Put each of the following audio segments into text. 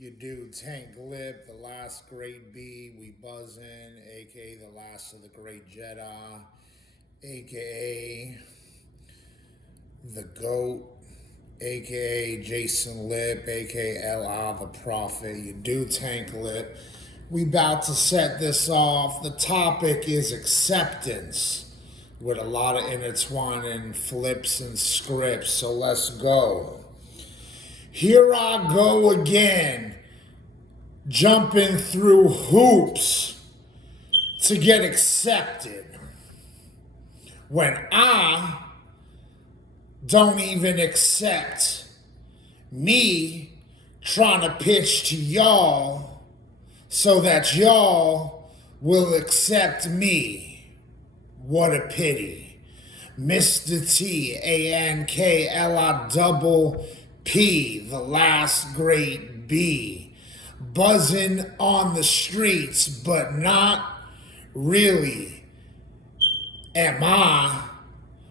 You do Tank Lipp, the last great B, we buzzin', aka the last of the great Jedi, aka the GOAT, aka Jason Lipp, aka Li the Prophet. You do Tank Lipp. We about to set this off. The topic is acceptance with a lot of intertwining flips and scripts. So let's go. Here I go again, jumping through hoops to get accepted when I don't even accept me, trying to pitch to y'all so that y'all will accept me. What a pity. Mr. T-A-N-K-L-I-double-P, the last great B, buzzing on the streets, but not really. Am I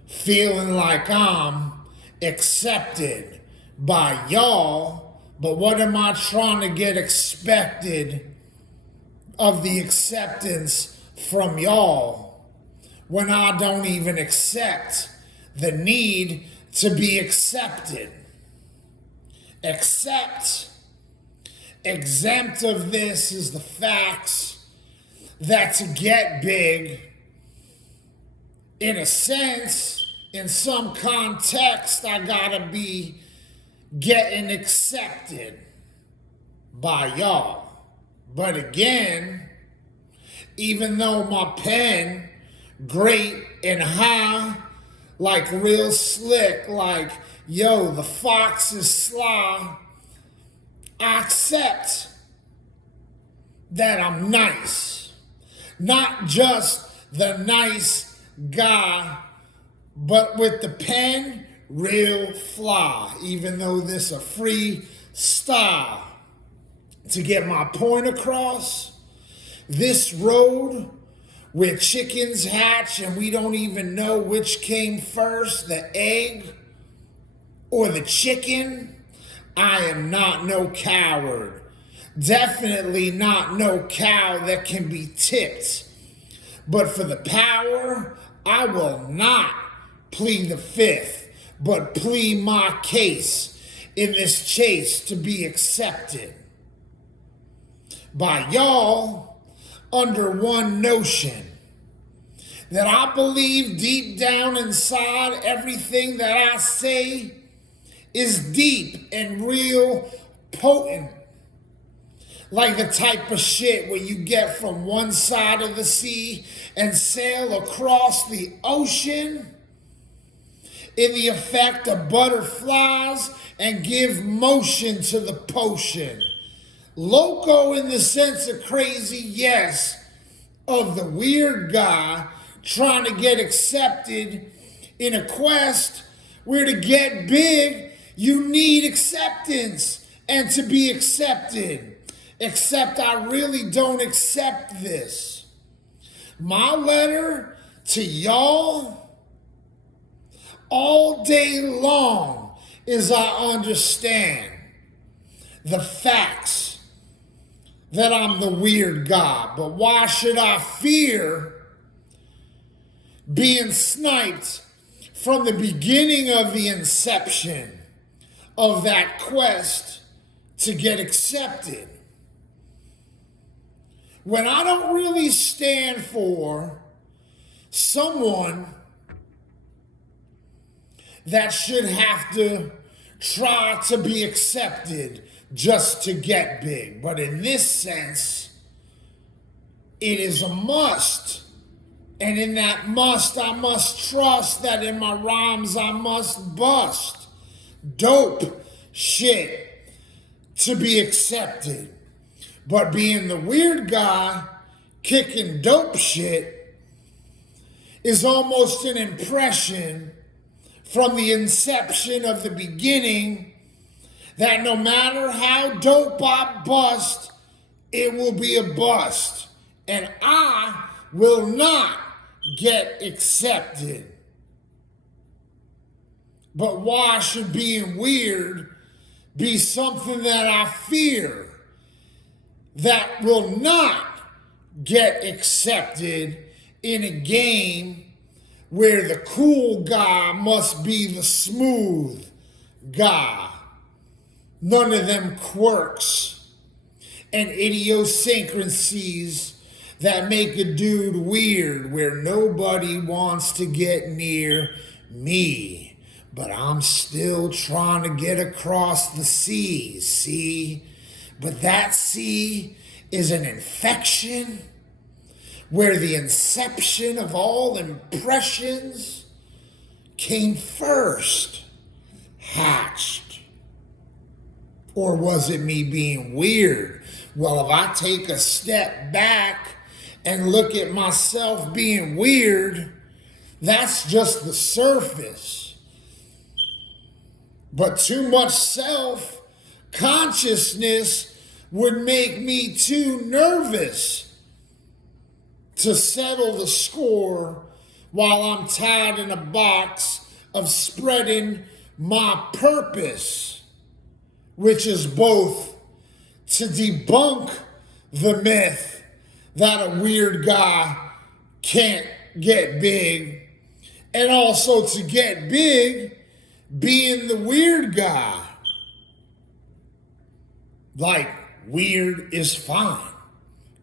feeling like I'm accepted by y'all, but what am I trying to get expected of the acceptance from y'all when I don't even accept the need to be accepted? Exempt of this is the facts that to get big, in a sense, in some context, I gotta be getting accepted by y'all. But again, even though my pen great and high, like real slick, like yo, the fox is sly, I accept that I'm nice. Not just the nice guy, but with the pen, real fly. Even though this a free style. To get my point across, this road where chickens hatch and we don't even know which came first, the egg or the chicken, I am not no coward. Definitely not no cow that can be tipped. But for the power, I will not plead the fifth, but plead my case in this chase to be accepted by y'all under one notion, that I believe deep down inside everything that I say is deep and real potent. Like the type of shit where you get from one side of the sea and sail across the ocean in the effect of butterflies and give motion to the potion. Loco in the sense of crazy, yes, of the weird guy trying to get accepted in a quest where to get big, you need acceptance and to be accepted. Except I really don't accept this. My letter to y'all all day long is I understand the facts that I'm the weird guy, but why should I fear being sniped from the beginning of the inception of that quest to get accepted? When I don't really stand for someone that should have to try to be accepted just to get big. But in this sense, it is a must. And in that must, I must trust that in my rhymes I must bust dope shit to be accepted. But being the weird guy kicking dope shit is almost an impression from the inception of the beginning that no matter how dope I bust, it will be a bust. And I will not get accepted. But why should being weird be something that I fear? that will not get accepted in a game where the cool guy must be the smooth guy. None of them quirks and idiosyncrasies that make a dude weird, where nobody wants to get near me. But I'm still trying to get across the seas, see? But that sea is an infection where the inception of all impressions came first, hatched. Or was it me being weird? Well, if I take a step back and look at myself being weird, that's just the surface. But too much self-consciousness would make me too nervous to settle the score while I'm tied in a box of spreading my purpose, which is both to debunk the myth that a weird guy can't get big, and also to get big being the weird guy. Like, weird is fine.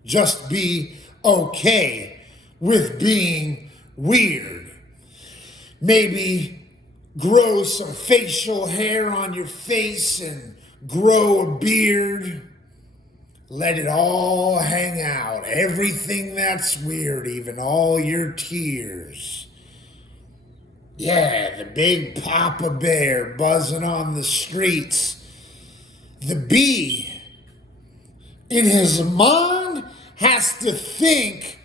Just be okay with being weird. Maybe grow some facial hair on your face and grow a beard. Let it all hang out. Everything that's weird, even all your tears. Yeah, the big Papa Bear buzzing on the streets. The bee, in his mind, has to think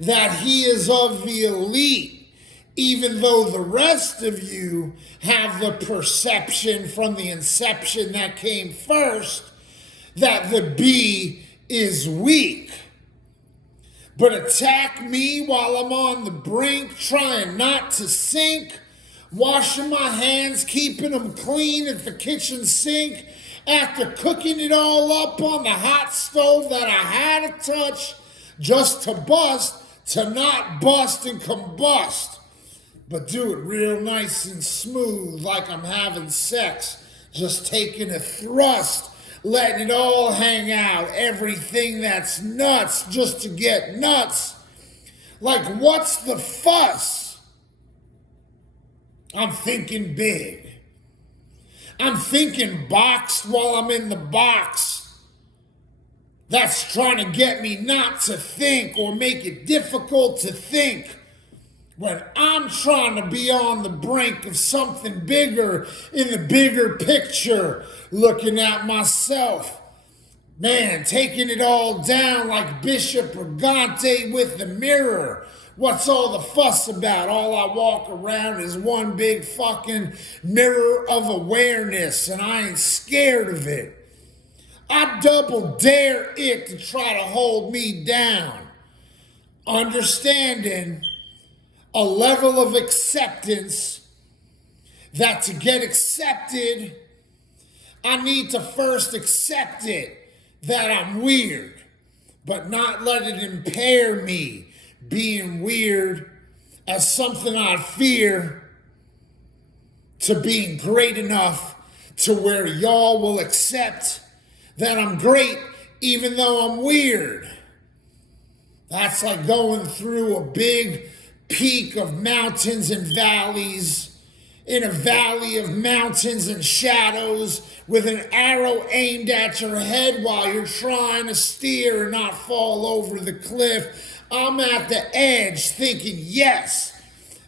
that he is of the elite, even though the rest of you have the perception from the inception that came first that the bee is weak. But attack me while I'm on the brink, trying not to sink, washing my hands, keeping them clean at the kitchen sink, after cooking it all up on the hot stove that I had to touch just to bust, to not bust and combust, but do it real nice and smooth like I'm having sex, just taking a thrust, letting it all hang out, everything that's nuts just to get nuts. Like, what's the fuss? I'm thinking big. I'm thinking boxed while I'm in the box. That's trying to get me not to think or make it difficult to think when I'm trying to be on the brink of something bigger in the bigger picture, looking at myself. Man, taking it all down like Bishop Brigante with the mirror. What's all the fuss about? All I walk around is one big fucking mirror of awareness, and I ain't scared of it. I double dare it to try to hold me down. Understanding a level of acceptance that to get accepted, I need to first accept it, that I'm weird, but not let it impair me. Being weird as something I fear, to being great enough to where y'all will accept that I'm great even though I'm weird. That's like going through a big peak of mountains and valleys, in a valley of mountains and shadows, with an arrow aimed at your head while you're trying to steer and not fall over the cliff. I'm at the edge thinking, yes,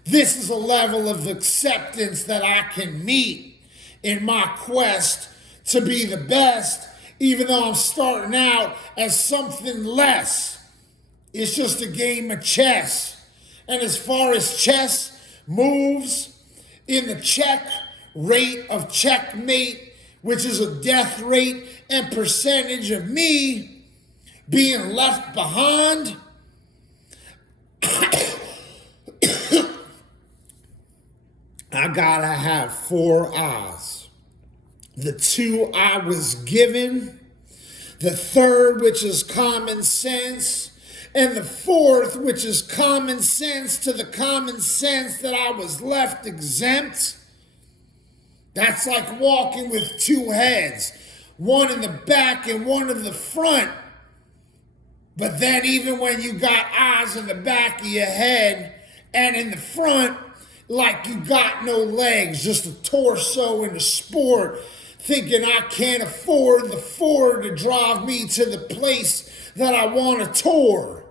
this is a level of acceptance that I can meet in my quest to be the best, even though I'm starting out as something less. It's just a game of chess. And as far as chess moves, in the check rate of checkmate, which is a death rate and percentage of me being left behind, I gotta have 4 eyes. The 2 I was given, the third, which is common sense, and the fourth, which is common sense to the common sense that I was left exempt. That's like walking with two heads, one in the back and one in the front. But then even when you got eyes in the back of your head and in the front, like you got no legs, just a torso and a sport, thinking I can't afford the Ford to drive me to the place that I want to tour.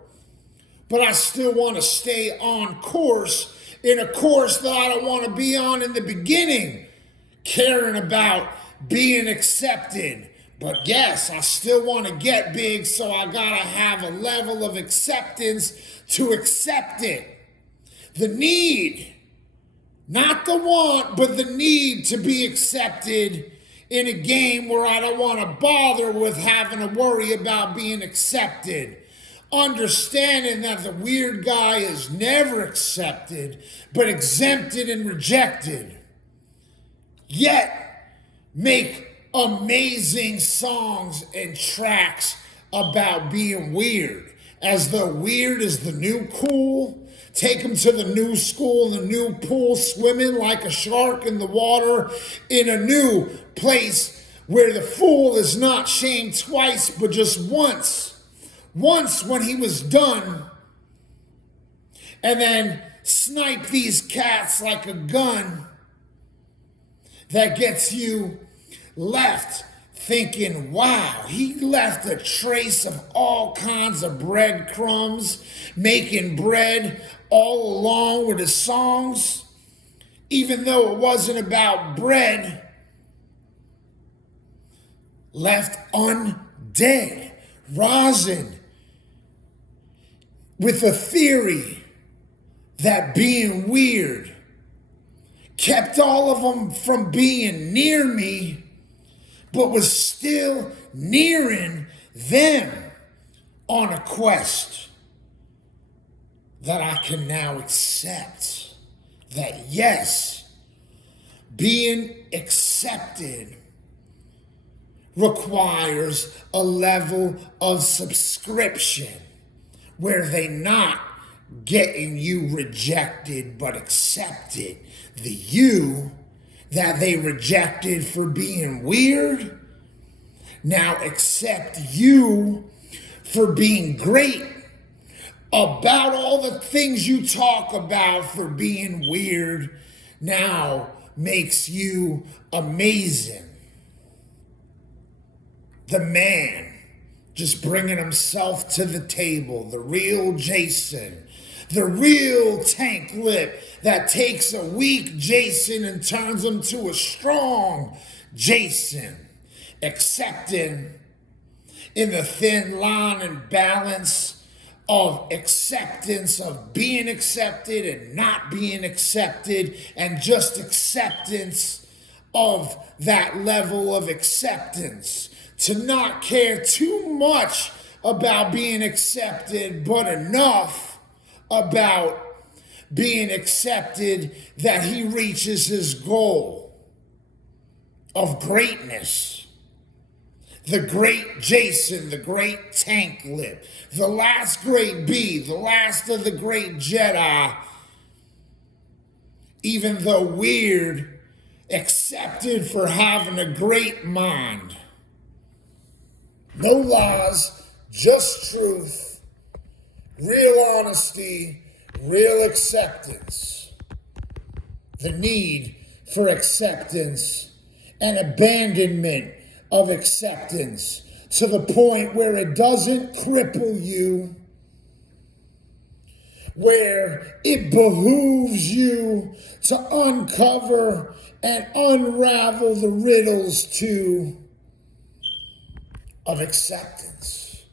But I still want to stay on course, in a course that I don't want to be on in the beginning, caring about being accepted. But yes, I still want to get big, so I gotta have a level of acceptance to accept it. The need, not the want, but the need to be accepted in a game where I don't want to bother with having to worry about being accepted. Understanding that the weird guy is never accepted, but exempted and rejected. Yet, make amazing songs and tracks about being weird, as though weird is the new cool. Take them to the new school, in the new pool, swimming like a shark in the water, in a new place where the fool is not shamed twice, but just once. Once when he was done, and then snipe these cats like a gun that gets you left thinking, wow, he left a trace of all kinds of breadcrumbs, making bread all along with his songs, even though it wasn't about bread. Left undead, rosin, with a theory that being weird kept all of them from being near me, but was still nearing them on a quest that I can now accept. That yes, being accepted requires a level of subscription where they not getting you rejected but accepted. The you that they rejected for being weird now accept you for being great about all the things you talk about for being weird now makes you amazing. The man just bringing himself to the table, the real Jason, the real Tank Lipp that takes a weak Jason and turns him to a strong Jason, accepting in the thin line and balance of acceptance of being accepted and not being accepted, and just acceptance of that level of acceptance. To not care too much about being accepted, but enough about being accepted that he reaches his goal of greatness. The great Jason, the great Tank Lipp, the last great B, the last of the great Jedi, even though weird, accepted for having a great mind. No lies, just truth, real honesty, real acceptance. The need for acceptance and abandonment of acceptance to the point where it doesn't cripple you, where it behooves you to uncover and unravel the riddles too of acceptance.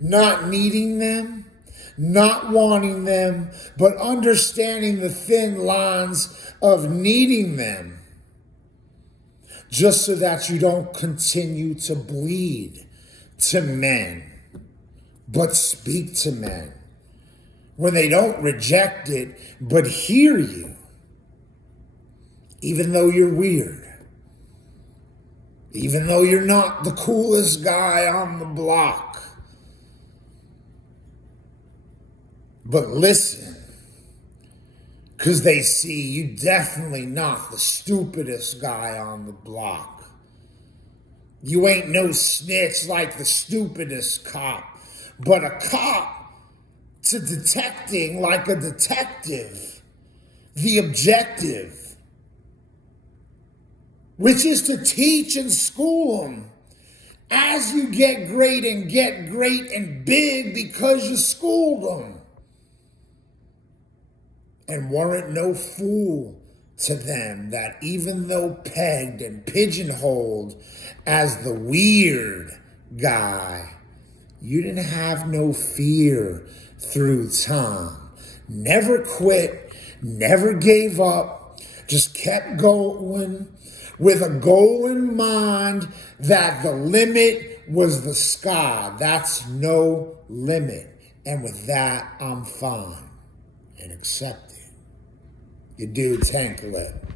Not needing them, not wanting them, but understanding the thin lines of needing them, just so that you don't continue to bleed to men, but speak to men when they don't reject it, but hear you, even though you're weird. even though you're not the coolest guy on the block. But listen, because they see you definitely not the stupidest guy on the block. You ain't no snitch like the stupidest cop, but a cop to detecting like a detective. The objective, which is to teach and school them as you get great and big because you schooled them. And weren't no fool to them that even though pegged and pigeonholed as the weird guy, you didn't have no fear through time. Never quit, never gave up, just kept going with a goal in mind that the limit was the sky. That's no limit. And with that, I'm fine and accepting. Your dude, Tank Lipp.